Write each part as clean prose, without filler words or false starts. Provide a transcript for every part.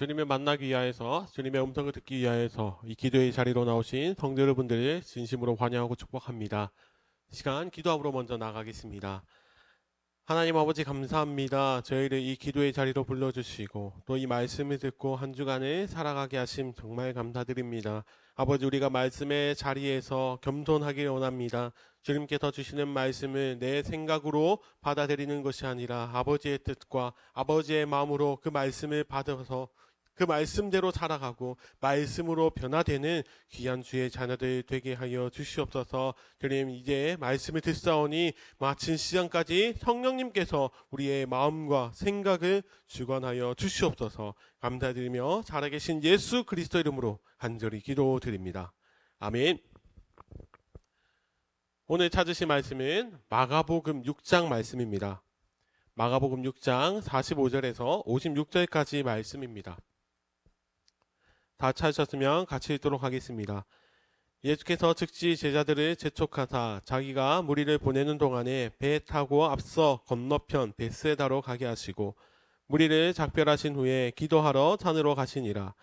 주님을 만나기 위하여서 주님의 음성을 듣기 위하여서 이 기도의 자리로 나오신 성도 여러분들을 진심으로 환영하고 축복합니다. 시간 기도하러 먼저 나가겠습니다. 하나님 아버지 감사합니다. 저희를 이 기도의 자리로 불러주시고 또 이 말씀을 듣고 한 주간을 살아가게 하심 정말 감사드립니다. 아버지 우리가 말씀의 자리에서 겸손하길 원합니다. 주님께서 주시는 말씀을 내 생각으로 받아들이는 것이 아니라 아버지의 뜻과 아버지의 마음으로 그 말씀을 받아서 그 말씀대로 살아가고 말씀으로 변화되는 귀한 주의 자녀들 되게 하여 주시옵소서. 주님 이제 말씀을 듣사오니 마친 시간까지 성령님께서 우리의 마음과 생각을 주관하여 주시옵소서. 감사드리며 살아계신 예수 그리스도 이름으로 간절히 기도드립니다. 아멘. 오늘 찾으실 말씀은 마가복음 6장 말씀입니다. 마가복음 6장 45절에서 56절까지 말씀입니다. 다 찾으셨으면 같이 읽도록 하겠습니다. 예수께서 즉시 제자들을 재촉하사 자기가 무리를 보내는 동안에 배 타고 앞서 건너편 벳세다로 가게 하시고 무리를 작별하신 후에 기도하러 산으로 가시니라.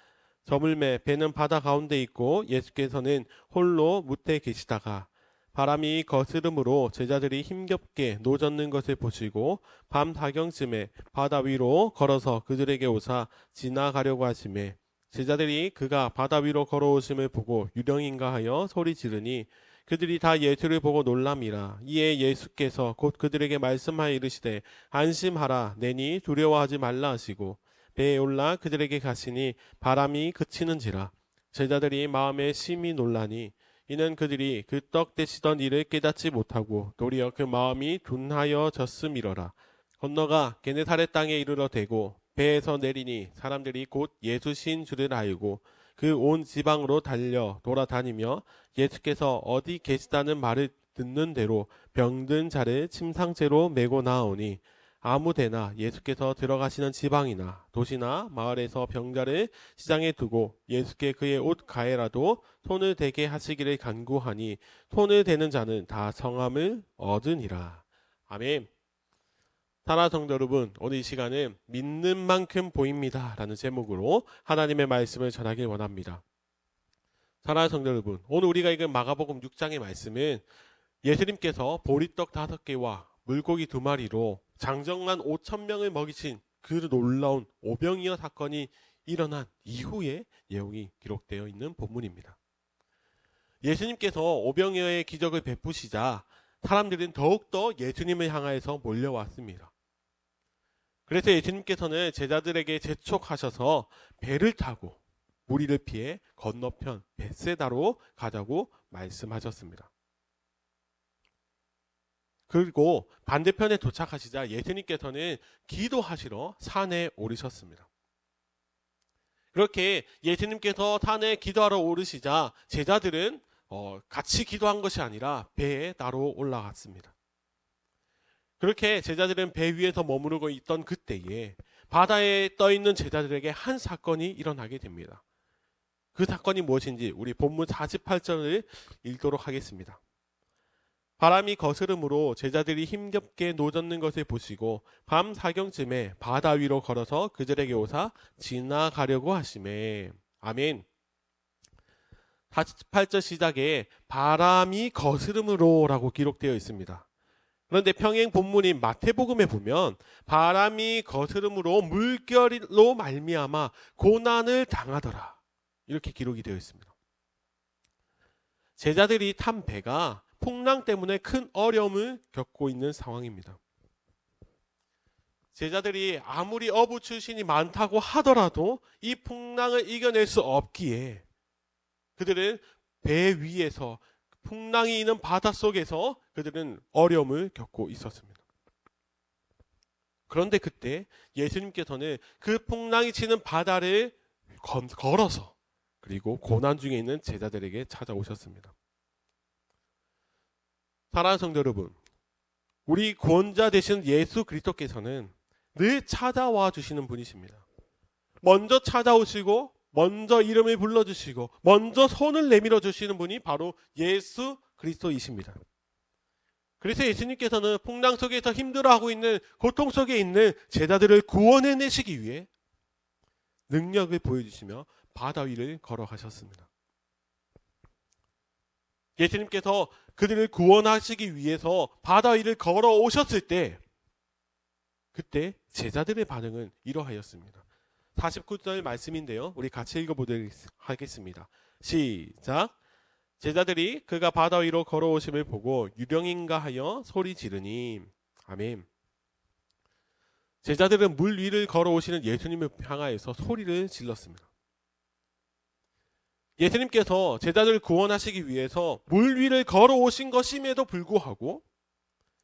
저물매 배는 바다 가운데 있고 예수께서는 홀로 뭇에 계시다가 바람이 거스름으로 제자들이 힘겹게 노젓는 것을 보시고 밤 사경쯤에 바다 위로 걸어서 그들에게 오사 지나가려고 하시매 제자들이 그가 바다 위로 걸어오심을 보고 유령인가 하여 소리 지르니 그들이 다 예수를 보고 놀람이라. 이에 예수께서 곧 그들에게 말씀하여 이르시되 안심하라 내니 두려워하지 말라 하시고 배에 올라 그들에게 가시니 바람이 그치는지라. 제자들이 마음에 심히 놀라니 이는 그들이 그 떡 대시던 일을 깨닫지 못하고 도리어 그 마음이 둔하여 졌음이러라. 건너가 게네사렛 땅에 이르러 대고 배에서 내리니 사람들이 곧 예수신 줄을 알고 그 온 지방으로 달려 돌아다니며 예수께서 어디 계시다는 말을 듣는 대로 병든 자를 침상째로 메고 나오니 아무데나 예수께서 들어가시는 지방이나 도시나 마을에서 병자를 시장에 두고 예수께 그의 옷 가에라도 손을 대게 하시기를 간구하니 손을 대는 자는 다 성함을 얻으니라. 아멘. 사랑하는 성도 여러분, 오늘 이 시간은 믿는 만큼 보입니다 라는 제목으로 하나님의 말씀을 전하길 원합니다. 사랑하는 성도 여러분, 오늘 우리가 읽은 마가복음 6장의 말씀은 예수님께서 보리떡 5개와 물고기 2마리로 장정만 5,000명을 먹이신 그 놀라운 오병이어 사건이 일어난 이후의 내용이 기록되어 있는 본문입니다. 예수님께서 오병이어의 기적을 베푸시자 사람들은 더욱더 예수님을 향하여서 몰려왔습니다. 그래서 예수님께서는 제자들에게 재촉하셔서 배를 타고 무리를 피해 건너편 벳세다로 가자고 말씀하셨습니다. 그리고 반대편에 도착하시자 예수님께서는 기도하시러 산에 오르셨습니다. 그렇게 예수님께서 산에 기도하러 오르시자 제자들은 같이 기도한 것이 아니라 배에 따로 올라갔습니다. 그렇게 제자들은 배 위에서 머무르고 있던 그때에 바다에 떠있는 제자들에게 한 사건이 일어나게 됩니다. 그 사건이 무엇인지 우리 본문 48절을 읽도록 하겠습니다. 바람이 거스름으로 제자들이 힘겹게 노젓는 것을 보시고 밤 사경쯤에 바다 위로 걸어서 그들에게 오사 지나가려고 하시매. 아멘. 48절 시작에 바람이 거스름으로 라고 기록되어 있습니다. 그런데 평행 본문인 마태복음에 보면 바람이 거스름으로 물결로 말미암아 고난을 당하더라 이렇게 기록이 되어 있습니다. 제자들이 탄 배가 풍랑 때문에 큰 어려움을 겪고 있는 상황입니다. 제자들이 아무리 어부 출신이 많다고 하더라도 이 풍랑을 이겨낼 수 없기에 그들은 배 위에서 풍랑이 있는 바닷속에서 그들은 어려움을 겪고 있었습니다. 그런데 그때 예수님께서는 그 풍랑이 치는 바다를 걸어서 그리고 고난 중에 있는 제자들에게 찾아오셨습니다. 사랑하는 성도 여러분, 우리 구원자 되신 예수 그리스도께서는 늘 찾아와 주시는 분이십니다. 먼저 찾아오시고 먼저 이름을 불러주시고 먼저 손을 내밀어 주시는 분이 바로 예수 그리스도이십니다. 그래서 예수님께서는 풍랑 속에서 힘들어하고 있는 고통 속에 있는 제자들을 구원해내시기 위해 능력을 보여주시며 바다 위를 걸어가셨습니다. 예수님께서 그들을 구원하시기 위해서 바다 위를 걸어오셨을 때 그때 제자들의 반응은 이러하였습니다. 49절 말씀인데요. 우리 같이 읽어보도록 하겠습니다. 시작. 제자들이 그가 바다 위로 걸어오심을 보고 유령인가 하여 소리 지르니. 아멘. 제자들은 물 위를 걸어오시는 예수님을 향하여서 소리를 질렀습니다. 예수님께서 제자들을 구원하시기 위해서 물 위를 걸어오신 것임에도 불구하고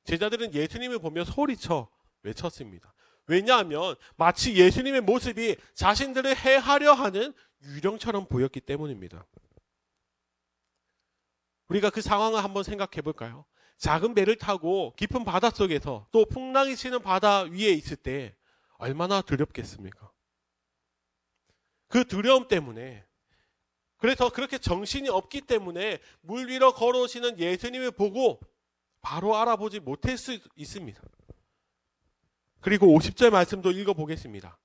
제자들은 예수님을 보며 소리쳐 외쳤습니다. 왜냐하면 마치 예수님의 모습이 자신들을 해하려 하는 유령처럼 보였기 때문입니다. 우리가 그 상황을 한번 생각해 볼까요? 작은 배를 타고 깊은 바닷속에서 또 풍랑이 치는 바다 위에 있을 때 얼마나 두렵겠습니까? 그 두려움 때문에, 그래서 그렇게 정신이 없기 때문에 물 위로 걸어오시는 예수님을 보고 바로 알아보지 못할 수 있습니다. 그리고 50절 말씀도 읽어보겠습니다.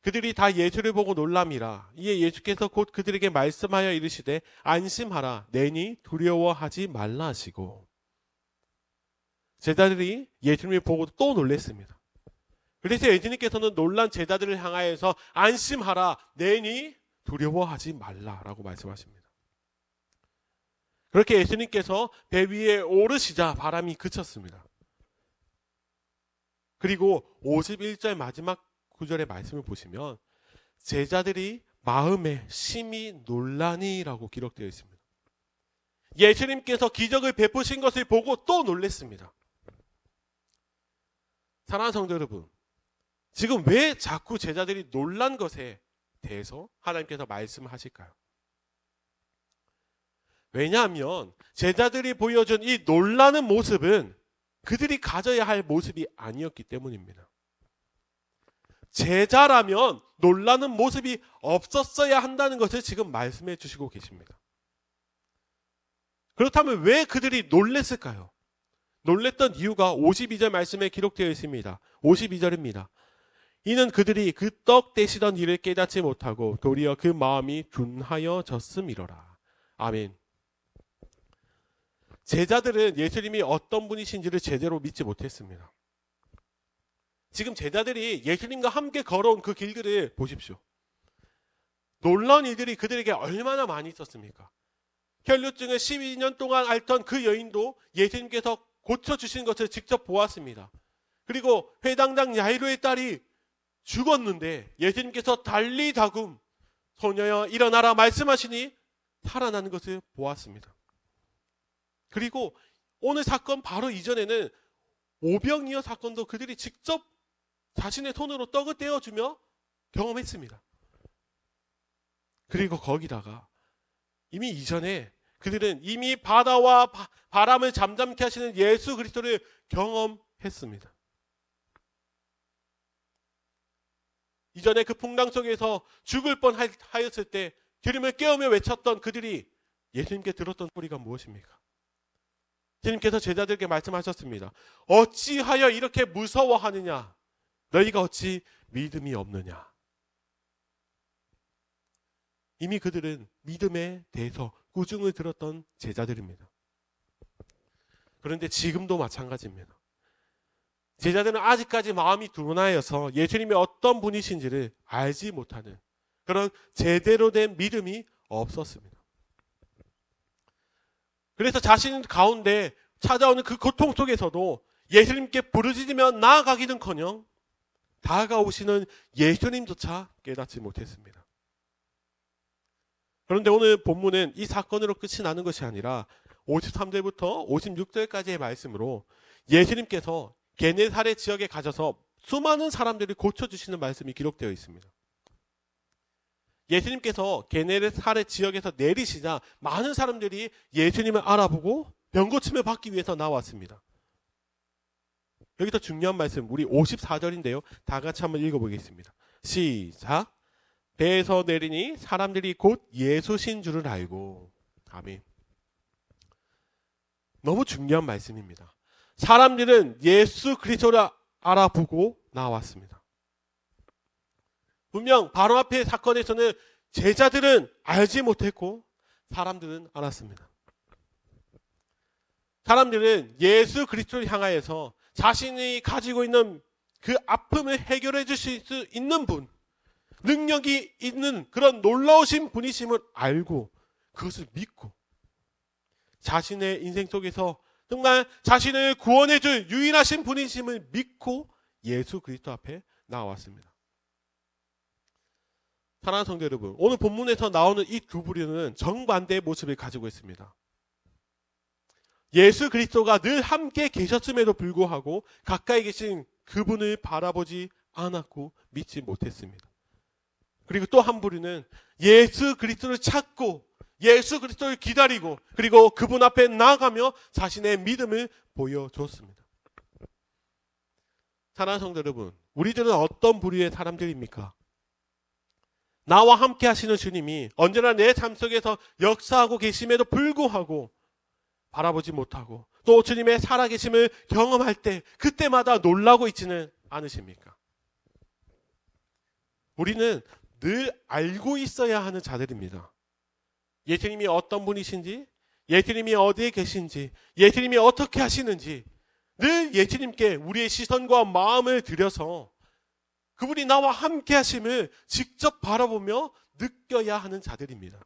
그들이 다 예수를 보고 놀람이라. 이에 예수께서 곧 그들에게 말씀하여 이르시되 안심하라. 내니 두려워하지 말라 하시고. 제자들이 예수님을 보고 또 놀랐습니다. 그래서 예수님께서는 놀란 제자들을 향하여서 안심하라. 내니 두려워하지 말라라고 말씀하십니다. 그렇게 예수님께서 배 위에 오르시자 바람이 그쳤습니다. 그리고 51절 마지막 구절의 말씀을 보시면 제자들이 마음에 심히 놀라니라고 기록되어 있습니다. 예수님께서 기적을 베푸신 것을 보고 또 놀랐습니다. 사랑하는 성도 여러분, 지금 왜 자꾸 제자들이 놀란 것에 대해서 하나님께서 말씀하실까요? 왜냐하면 제자들이 보여준 이 놀라는 모습은 그들이 가져야 할 모습이 아니었기 때문입니다. 제자라면 놀라는 모습이 없었어야 한다는 것을 지금 말씀해 주시고 계십니다. 그렇다면 왜 그들이 놀랬을까요? 놀랬던 이유가 52절 말씀에 기록되어 있습니다. 52절입니다. 이는 그들이 그 떡 떼시던 일을 깨닫지 못하고 도리어 그 마음이 둔하여졌음이로라. 아멘. 제자들은 예수님이 어떤 분이신지를 제대로 믿지 못했습니다. 지금 제자들이 예수님과 함께 걸어온 그 길들을 보십시오. 놀라운 일들이 그들에게 얼마나 많이 있었습니까? 혈루증을 12년 동안 앓던 그 여인도 예수님께서 고쳐주신 것을 직접 보았습니다. 그리고 회당장 야이로의 딸이 죽었는데 예수님께서 달리다굼 소녀여 일어나라 말씀하시니 살아나는 것을 보았습니다. 그리고 오늘 사건 바로 이전에는 오병이어 사건도 그들이 직접 자신의 손으로 떡을 떼어주며 경험했습니다. 그리고 거기다가 이미 이전에 그들은 이미 바다와 바람을 잠잠케 하시는 예수 그리스도를 경험했습니다. 이전에 그 풍랑 속에서 죽을 뻔하였을 때 기름을 깨우며 외쳤던 그들이 예수님께 들었던 소리가 무엇입니까? 예수님께서 제자들에게 말씀하셨습니다. 어찌하여 이렇게 무서워하느냐? 너희가 어찌 믿음이 없느냐? 이미 그들은 믿음에 대해서 꾸중을 들었던 제자들입니다. 그런데 지금도 마찬가지입니다. 제자들은 아직까지 마음이 둔하여서 예수님이 어떤 분이신지를 알지 못하는 그런 제대로 된 믿음이 없었습니다. 그래서 자신 가운데 찾아오는 그 고통 속에서도 예수님께 부르짖으며 나아가기는커녕 다가오시는 예수님조차 깨닫지 못했습니다. 그런데 오늘 본문은 이 사건으로 끝이 나는 것이 아니라 53절부터 56절까지의 말씀으로 예수님께서 게네사렛 지역에 가셔서 수많은 사람들을 고쳐주시는 말씀이 기록되어 있습니다. 예수님께서 게네사렛 지역에서 내리시자 많은 사람들이 예수님을 알아보고 병고침을 받기 위해서 나왔습니다. 여기서 중요한 말씀 우리 54절인데요. 다 같이 한번 읽어보겠습니다. 시작. 배에서 내리니 사람들이 곧 예수신 줄을 알고. 아멘. 너무 중요한 말씀입니다. 사람들은 예수 그리스도를 알아보고 나왔습니다. 분명 바로 앞의 사건에서는 제자들은 알지 못했고 사람들은 알았습니다. 사람들은 예수 그리스도를 향하여서 자신이 가지고 있는 그 아픔을 해결해 주실 수 있는 분, 능력이 있는 그런 놀라우신 분이심을 알고 그것을 믿고 자신의 인생 속에서 정말 자신을 구원해 줄 유일하신 분이심을 믿고 예수 그리스도 앞에 나왔습니다. 사랑하는 성도 여러분, 오늘 본문에서 나오는 이 두 부류는 정반대의 모습을 가지고 있습니다. 예수 그리스도가 늘 함께 계셨음에도 불구하고 가까이 계신 그분을 바라보지 않았고 믿지 못했습니다. 그리고 또 한 부류는 예수 그리스도를 찾고 예수 그리스도를 기다리고 그리고 그분 앞에 나아가며 자신의 믿음을 보여줬습니다. 사랑하는 성도 여러분, 우리들은 어떤 부류의 사람들입니까? 나와 함께 하시는 주님이 언제나 내 삶 속에서 역사하고 계심에도 불구하고 바라보지 못하고 또 주님의 살아계심을 경험할 때 그때마다 놀라고 있지는 않으십니까? 우리는 늘 알고 있어야 하는 자들입니다. 예수님이 어떤 분이신지, 예수님이 어디에 계신지, 예수님이 어떻게 하시는지 늘 예수님께 우리의 시선과 마음을 들여서 그분이 나와 함께 하심을 직접 바라보며 느껴야 하는 자들입니다.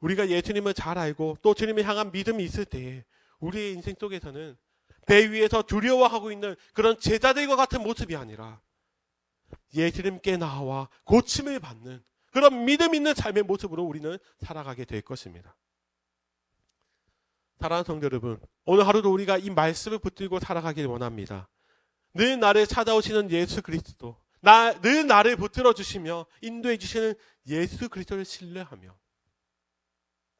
우리가 예수님을 잘 알고 또 주님을 향한 믿음이 있을 때 우리의 인생 속에서는 배 위에서 두려워하고 있는 그런 제자들과 같은 모습이 아니라 예수님께 나와 고침을 받는 그런 믿음 있는 삶의 모습으로 우리는 살아가게 될 것입니다. 사랑하는 성도 여러분, 오늘 하루도 우리가 이 말씀을 붙들고 살아가길 원합니다. 늘 나를 찾아오시는 예수 그리스도, 늘 나를 붙들어 주시며 인도해 주시는 예수 그리스도를 신뢰하며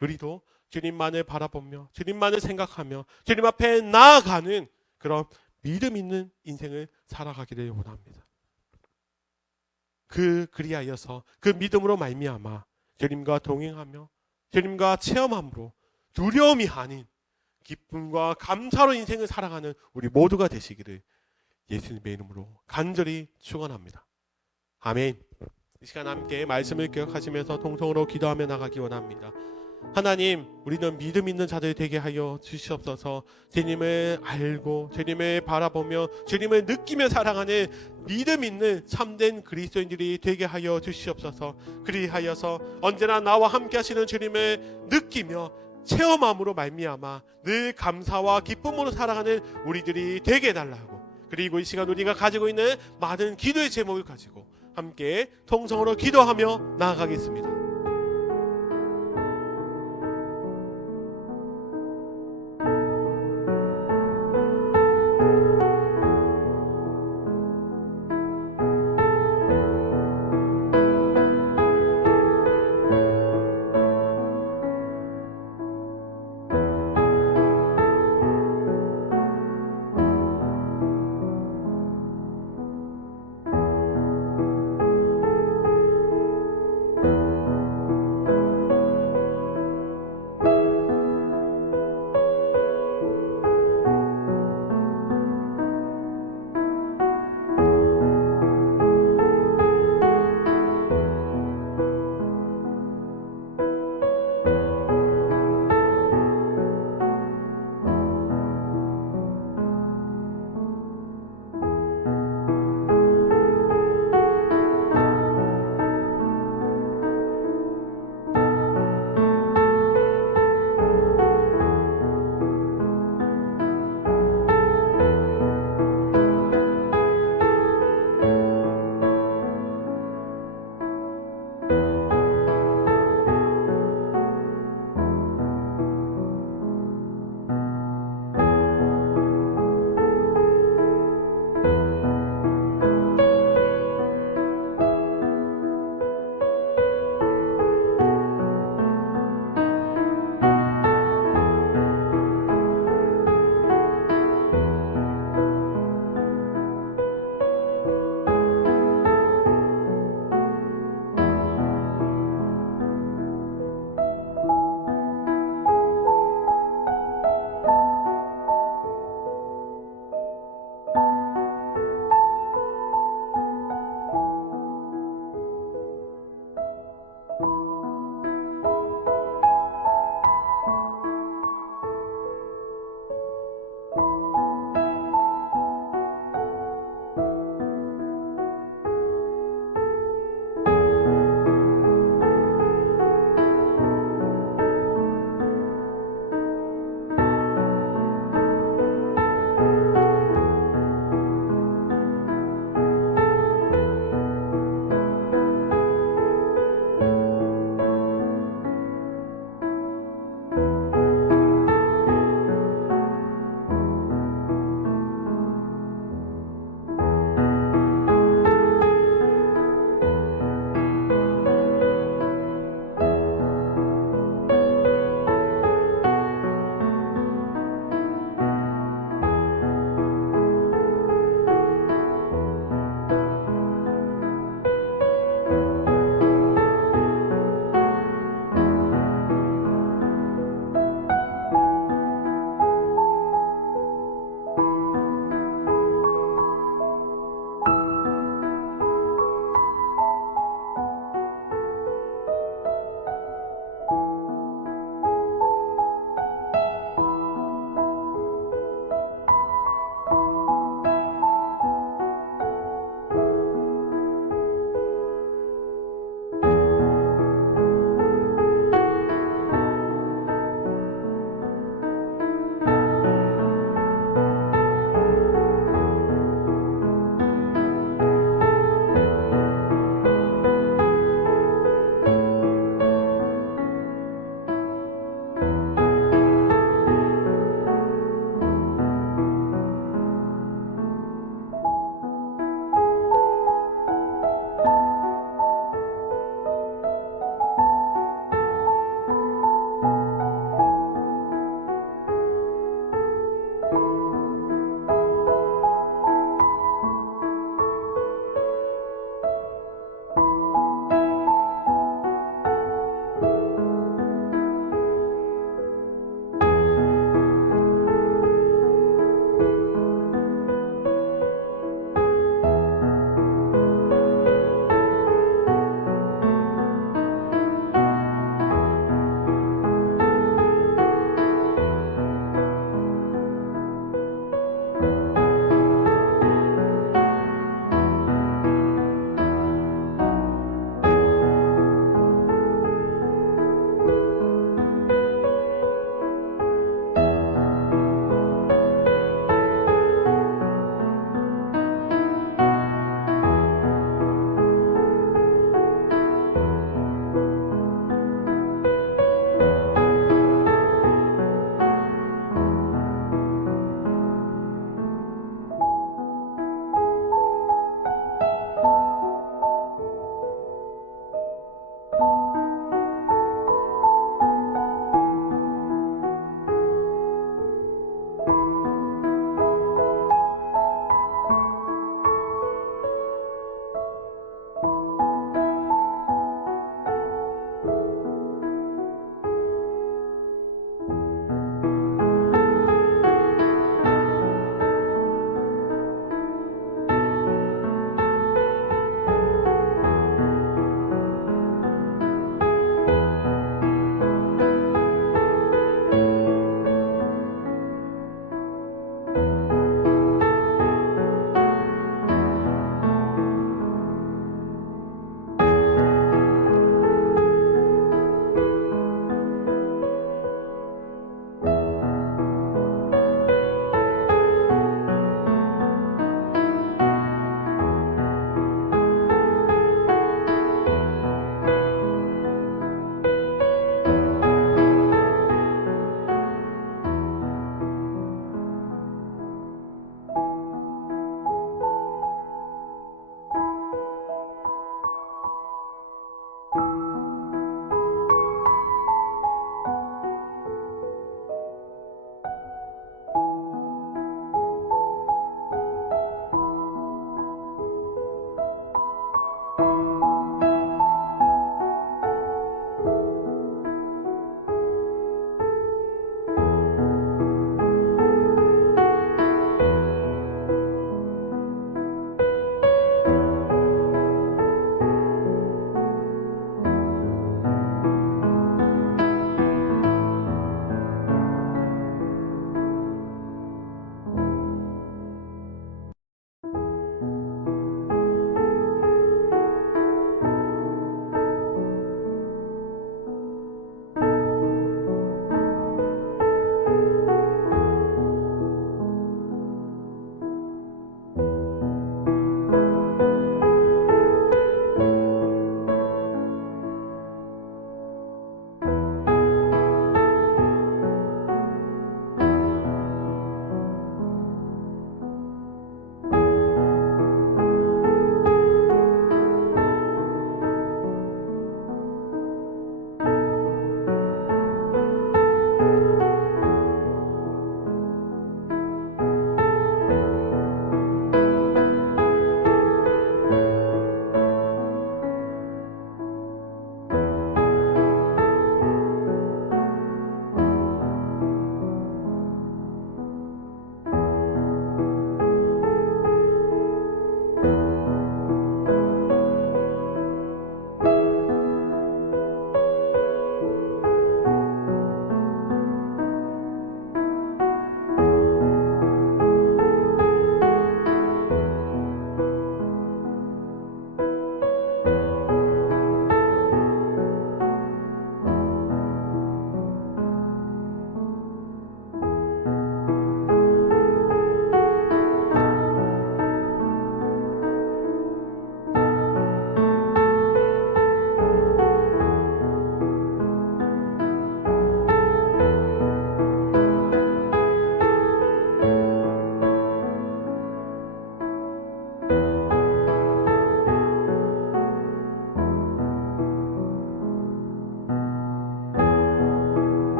우리도 주님만을 바라보며 주님만을 생각하며 주님 앞에 나아가는 그런 믿음 있는 인생을 살아가기를 원합니다. 그리하여서 그 믿음으로 말미암아 주님과 동행하며 주님과 체험함으로 두려움이 아닌 기쁨과 감사로 인생을 살아가는 우리 모두가 되시기를 예수님의 이름으로 간절히 축원합니다. 아멘. 이 시간 함께 말씀을 기억하시면서 통성으로 기도하며 나가기 원합니다. 하나님, 우리는 믿음 있는 자들 되게 하여 주시옵소서. 주님을 알고 주님을 바라보며 주님을 느끼며 살아가는 믿음 있는 참된 그리스도인들이 되게 하여 주시옵소서. 그리하여서 언제나 나와 함께 하시는 주님을 느끼며 체험함으로 말미암아 늘 감사와 기쁨으로 살아가는 우리들이 되게 해달라고, 그리고 이 시간 우리가 가지고 있는 많은 기도의 제목을 가지고 함께 통성으로 기도하며 나아가겠습니다.